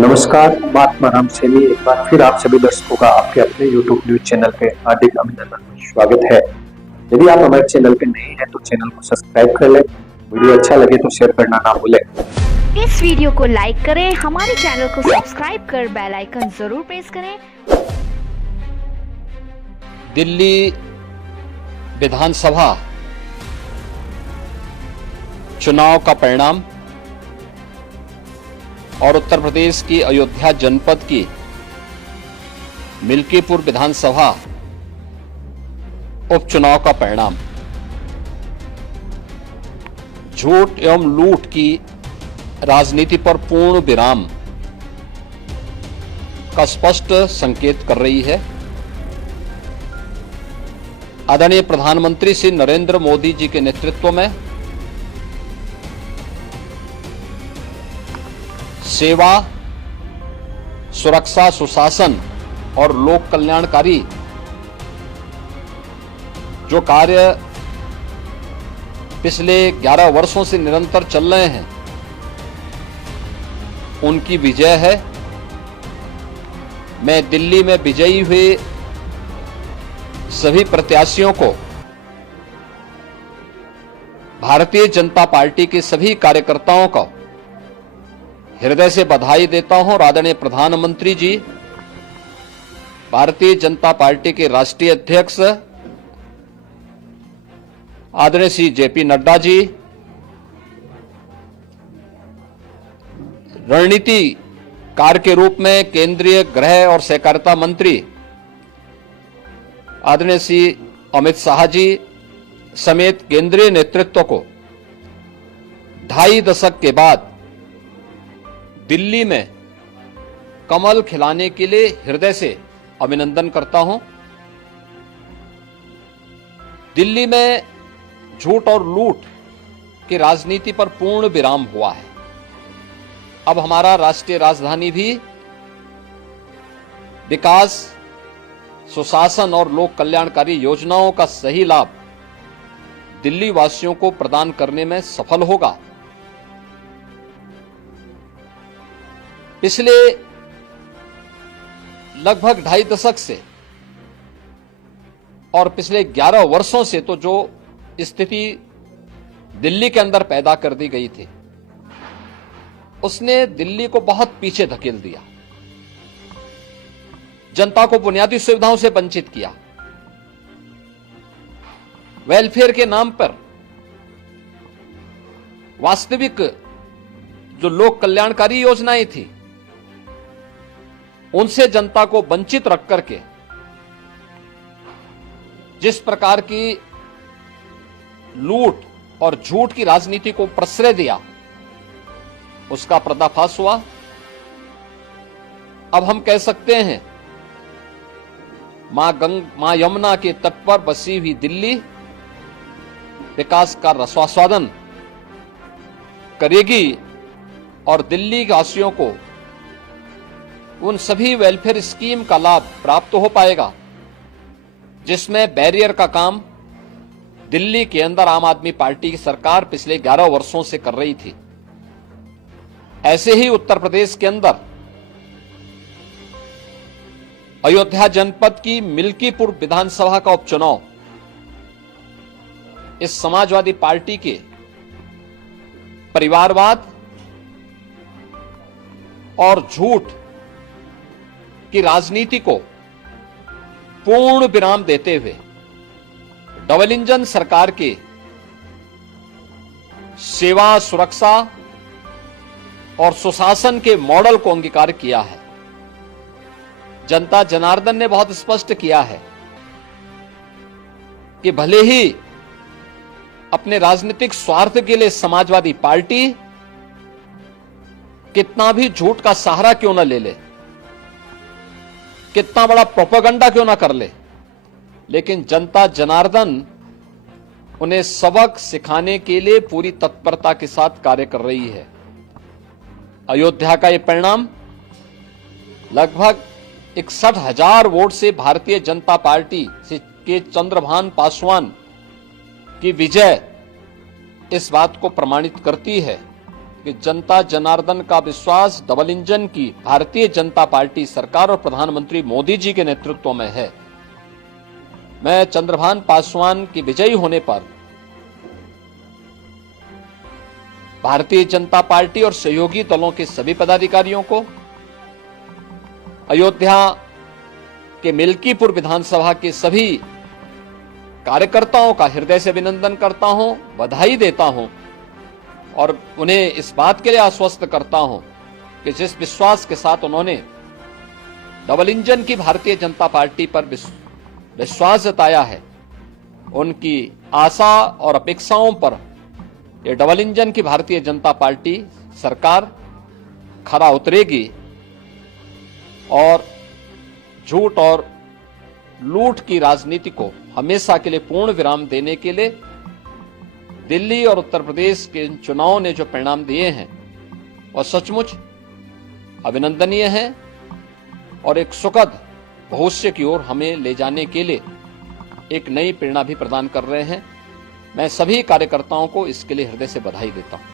नमस्कार, महात्मा राम सैनी एक बार फिर आप सभी दर्शकों का आपके अपने YouTube न्यूज चैनल पे हार्दिक अभिनंदन स्वागत है। यदि आप हमारे चैनल पे नए हैं तो चैनल को सब्सक्राइब कर लें। वीडियो अच्छा लगे तो शेयर करना ना भूलें। इस वीडियो को लाइक करें, हमारे चैनल को सब्सक्राइब कर बेल आइकन जरूर प्रेस करें। दिल्ली विधानसभा चुनाव का परिणाम और उत्तर प्रदेश की अयोध्या जनपद की मिल्कीपुर विधानसभा उपचुनाव का परिणाम झूठ एवं लूट की राजनीति पर पूर्ण विराम का स्पष्ट संकेत कर रही है। आदरणीय प्रधानमंत्री श्री नरेंद्र मोदी जी के नेतृत्व में सेवा, सुरक्षा, सुशासन और लोक कल्याणकारी जो कार्य पिछले 11 वर्षों से निरंतर चल रहे हैं, उनकी विजय है। मैं दिल्ली में विजयी हुए सभी प्रत्याशियों को, भारतीय जनता पार्टी के सभी कार्यकर्ताओं को हृदय से बधाई देता हूं। आदरणीय प्रधानमंत्री जी, भारतीय जनता पार्टी के राष्ट्रीय अध्यक्ष आदरणीय श्री जेपी नड्डा जी, रणनीतिकार के रूप में केंद्रीय गृह और सहकारिता मंत्री आदरणीय श्री अमित शाह जी समेत केंद्रीय नेतृत्व को 2.5 दशक के बाद दिल्ली में कमल खिलाने के लिए हृदय से अभिनंदन करता हूं। दिल्ली में झूठ और लूट की राजनीति पर पूर्ण विराम हुआ है। अब हमारा राष्ट्रीय राजधानी भी विकास, सुशासन और लोक कल्याणकारी योजनाओं का सही लाभ दिल्ली वासियों को प्रदान करने में सफल होगा। पिछले लगभग 2.5 दशक से और पिछले 11 वर्षों से तो जो स्थिति दिल्ली के अंदर पैदा कर दी गई थी, उसने दिल्ली को बहुत पीछे धकेल दिया, जनता को बुनियादी सुविधाओं से वंचित किया। वेलफेयर के नाम पर वास्तविक जो लोक कल्याणकारी योजनाएं थी, उनसे जनता को वंचित रख करके जिस प्रकार की लूट और झूठ की राजनीति को प्रश्रय दिया, उसका पर्दाफाश हुआ। अब हम कह सकते हैं मां यमुना के तट पर बसी हुई दिल्ली विकास का रसास्वादन करेगी और दिल्ली वासियों को उन सभी वेलफेयर स्कीम का लाभ प्राप्त हो पाएगा जिसमें बैरियर का काम दिल्ली के अंदर आम आदमी पार्टी की सरकार पिछले 11 वर्षों से कर रही थी। ऐसे ही उत्तर प्रदेश के अंदर अयोध्या जनपद की मिल्कीपुर विधानसभा का उपचुनाव इस समाजवादी पार्टी के परिवारवाद और झूठ की राजनीति को पूर्ण विराम देते हुए डबल इंजन सरकार के सेवा, सुरक्षा और सुशासन के मॉडल को अंगीकार किया है। जनता जनार्दन ने बहुत स्पष्ट किया है कि भले ही अपने राजनीतिक स्वार्थ के लिए समाजवादी पार्टी कितना भी झूठ का सहारा क्यों न ले ले, कितना बड़ा प्रोपेगेंडा क्यों ना कर ले, लेकिन जनता जनार्दन उन्हें सबक सिखाने के लिए पूरी तत्परता के साथ कार्य कर रही है। अयोध्या का यह परिणाम लगभग 61,000 वोट से भारतीय जनता पार्टी के चंद्रभान पासवान की विजय इस बात को प्रमाणित करती है कि जनता जनार्दन का विश्वास डबल इंजन की भारतीय जनता पार्टी सरकार और प्रधानमंत्री मोदी जी के नेतृत्व में है। मैं चंद्रभान पासवान की विजयी होने पर भारतीय जनता पार्टी और सहयोगी दलों के सभी पदाधिकारियों को, अयोध्या के मिल्कीपुर विधानसभा के सभी कार्यकर्ताओं का हृदय से अभिनंदन करता हूं, बधाई देता हूं और उन्हें इस बात के लिए आश्वस्त करता हूं कि जिस विश्वास के साथ उन्होंने डबल इंजन की भारतीय जनता पार्टी पर विश्वास जताया है, उनकी आशा और अपेक्षाओं पर ये डबल इंजन की भारतीय जनता पार्टी सरकार खरा उतरेगी और झूठ और लूट की राजनीति को हमेशा के लिए पूर्ण विराम देने के लिए दिल्ली और उत्तर प्रदेश के इन चुनावों ने जो परिणाम दिए हैं वह सचमुच अभिनंदनीय है और एक सुखद भविष्य की ओर हमें ले जाने के लिए एक नई प्रेरणा भी प्रदान कर रहे हैं। मैं सभी कार्यकर्ताओं को इसके लिए हृदय से बधाई देता हूं।